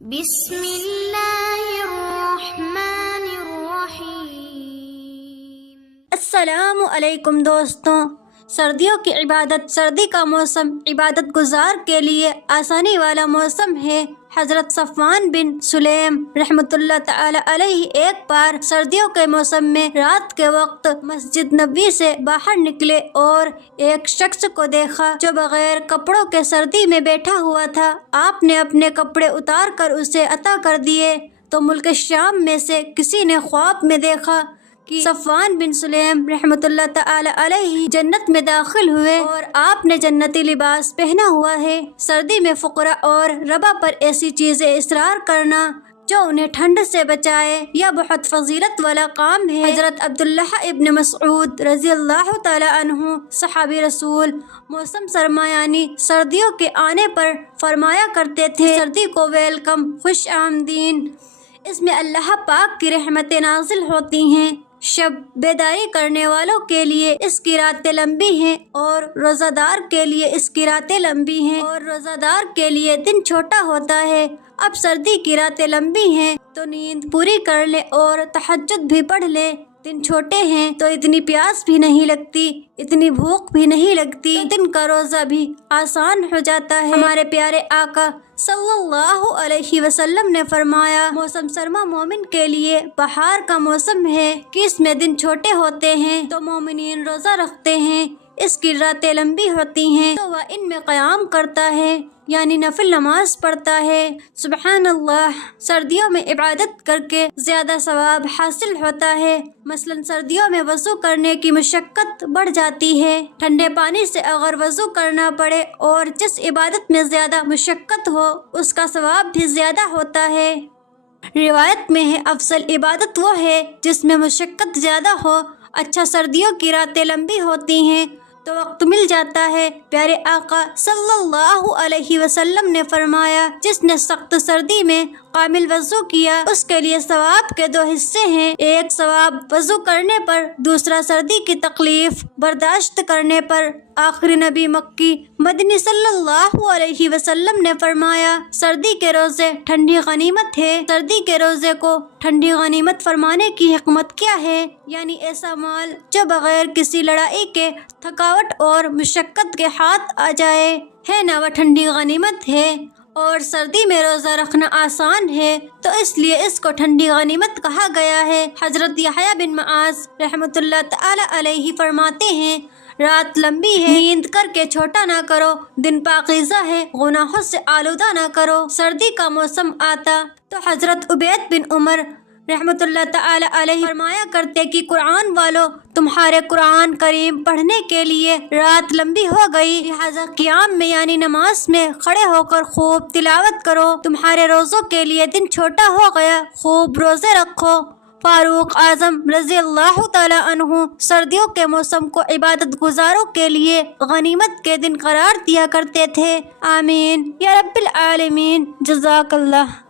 بسم اللہ الرحمن الرحیم۔ السلام علیکم دوستوں، سردیوں کی عبادت، سردی کا موسم عبادت گزار کے لیے آسانی والا موسم ہے۔ حضرت صفوان بن سلیم رحمۃ اللہ تعالی علیہ ایک بار سردیوں کے موسم میں رات کے وقت مسجد نبوی سے باہر نکلے اور ایک شخص کو دیکھا جو بغیر کپڑوں کے سردی میں بیٹھا ہوا تھا۔ آپ نے اپنے کپڑے اتار کر اسے عطا کر دیے تو ملک شام میں سے کسی نے خواب میں دیکھا کہ صفوان بن سلیم رحمۃ اللہ تعالی علیہ جنت میں داخل ہوئے اور آپ نے جنتی لباس پہنا ہوا ہے۔ سردی میں فقراء اور ربا پر ایسی چیزیں اصرار کرنا جو انہیں ٹھنڈ سے بچائے یا بہت فضیلت والا کام ہے۔ حضرت عبداللہ ابن مسعود رضی اللہ تعالی عنہ صحابی رسول موسم سرما یعنی سردیوں کے آنے پر فرمایا کرتے تھے، سردی کو ویلکم، خوش آمدین، اس میں اللہ پاک کی رحمتیں نازل ہوتی ہیں۔ شب بیداری کرنے والوں کے لیے اس کی راتیں لمبی ہیں اور روزہ دار کے لیے اس کی راتیں لمبی ہیں، اور روزہ دار کے لیے دن چھوٹا ہوتا ہے۔ اب سردی کی راتیں لمبی ہیں تو نیند پوری کر لے اور تہجد بھی پڑھ لے۔ دن چھوٹے ہیں تو اتنی پیاس بھی نہیں لگتی، اتنی بھوک بھی نہیں لگتی، تو دن کا روزہ بھی آسان ہو جاتا ہے۔ ہمارے پیارے آقا صلی اللہ علیہ وسلم نے فرمایا، موسم سرما مومن کے لیے بہار کا موسم ہے کہ اس میں دن چھوٹے ہوتے ہیں تو مومنین روزہ رکھتے ہیں، اس کی راتیں لمبی ہوتی ہیں تو وہ ان میں قیام کرتا ہے یعنی نفل نماز پڑھتا ہے۔ سبحان اللہ، سردیوں میں عبادت کر کے زیادہ ثواب حاصل ہوتا ہے۔ مثلا سردیوں میں وضو کرنے کی مشقت بڑھ جاتی ہے۔ ٹھنڈے پانی سے اگر وضو کرنا پڑے اور جس عبادت میں زیادہ مشقت ہو اس کا ثواب بھی زیادہ ہوتا ہے۔ روایت میں ہے افضل عبادت وہ ہے جس میں مشقت زیادہ ہو۔ اچھا، سردیوں کی راتیں لمبی ہوتی ہیں تو وقت مل جاتا ہے۔ پیارے آقا صلی اللہ علیہ وسلم نے فرمایا، جس نے سخت سردی میں کامل وضو کیا اس کے لیے ثواب کے دو حصے ہیں، ایک ثواب وضو کرنے پر، دوسرا سردی کی تکلیف برداشت کرنے پر۔ آخری نبی مکی مدنی صلی اللہ علیہ وسلم نے فرمایا، سردی کے روزے ٹھنڈی غنیمت ہے۔ سردی کے روزے کو ٹھنڈی غنیمت فرمانے کی حکمت کیا ہے؟ یعنی ایسا مال جو بغیر کسی لڑائی کے، تھکاوٹ اور مشقت کے ہاتھ آ جائے ہے نا، وہ ٹھنڈی غنیمت ہے۔ اور سردی میں روزہ رکھنا آسان ہے تو اس لیے اس کو ٹھنڈی غنیمت کہا گیا ہے۔ حضرت یحییٰ بن معاذ رحمۃ اللہ تعالی علیہ فرماتے ہیں، رات لمبی ہے، نیند کر کے چھوٹا نہ کرو، دن پاکیزہ ہے، گناہوں سے آلودہ نہ کرو۔ سردی کا موسم آتا تو حضرت عبید بن عمر رحمۃ اللہ تعالی علیہ فرمایا کرتے کہ قرآن والو، تمہارے قرآن کریم پڑھنے کے لیے رات لمبی ہو گئی، لہذا قیام میں یعنی نماز میں کھڑے ہو کر خوب تلاوت کرو۔ تمہارے روزوں کے لیے دن چھوٹا ہو گیا، خوب روزے رکھو۔ فاروق اعظم رضی اللہ تعالی عنہ سردیوں کے موسم کو عبادت گزاروں کے لیے غنیمت کے دن قرار دیا کرتے تھے۔ آمین یا رب العالمین، جزاک اللہ۔